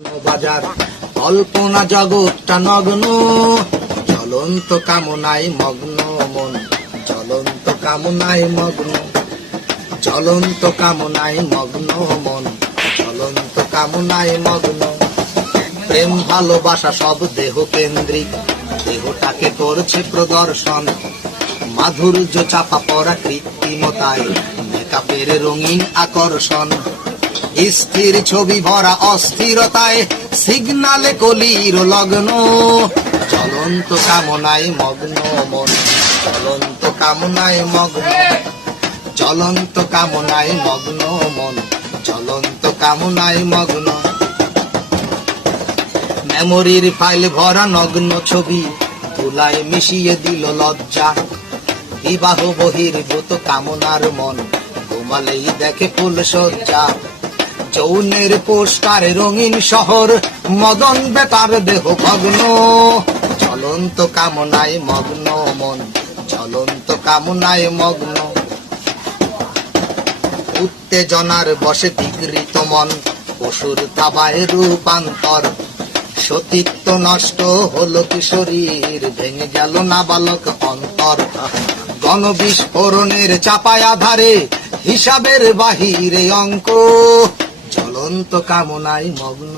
বাজার কল্পনা জগৎটা নগ্ন, জ্বলন্ত কামনায় মগ্ন মন, জ্বলন্ত কামনায় মগ্ন, জ্বলন্ত কামনায় মগ্ন মন, জ্বলন্ত কামনায় মগ্ন। প্রেম ভালোবাসা সব দেহ কেন্দ্রিক, দেহটাকে করছে প্রদর্শন, মাধুর্য চাপা পড়া কৃত্রিমতায়, মেকআপের রঙিন আকর্ষণ। স্থির ছবি ভরা অস্থিরতায়, সিগনালে কলির লগ্ন, জ্বলন্ত কামনায় মগ্ন মন, জ্বলন্ত কামনায় মগ্ন, জ্বলন্ত কামনায় মগ্ন মন, জ্বলন্ত কামনায় মগ্ন। মেমোরির ফাইল ভরা নগ্ন ছবি, ধুলায় মিশিয়ে দিল লজ্জা। বিবাহ বহির্ভূত কামনার মন, ঘুমালেই দেখে ফুল সজ্জা। যৌনের পোস্টারে রঙিন শহর, মদন বেতার দেহ ভগ্ন, জ্বলন্ত কামনায় মগ্ন মন, জ্বলন্ত কামনায় মগ্ন। উত্তেজনার বশে বিগৃত মন, পশুর থাবায় রূপান্তর। সতীত্ব নষ্ট হলো কিশোরীর, ভেঙে গেল নাবালক অন্তর। গণবিস্ফোরণের চাপায় আধারে, হিসাবের বাহিরে অঙ্ক, জ্বলন্ত কামনায় মগ্ন।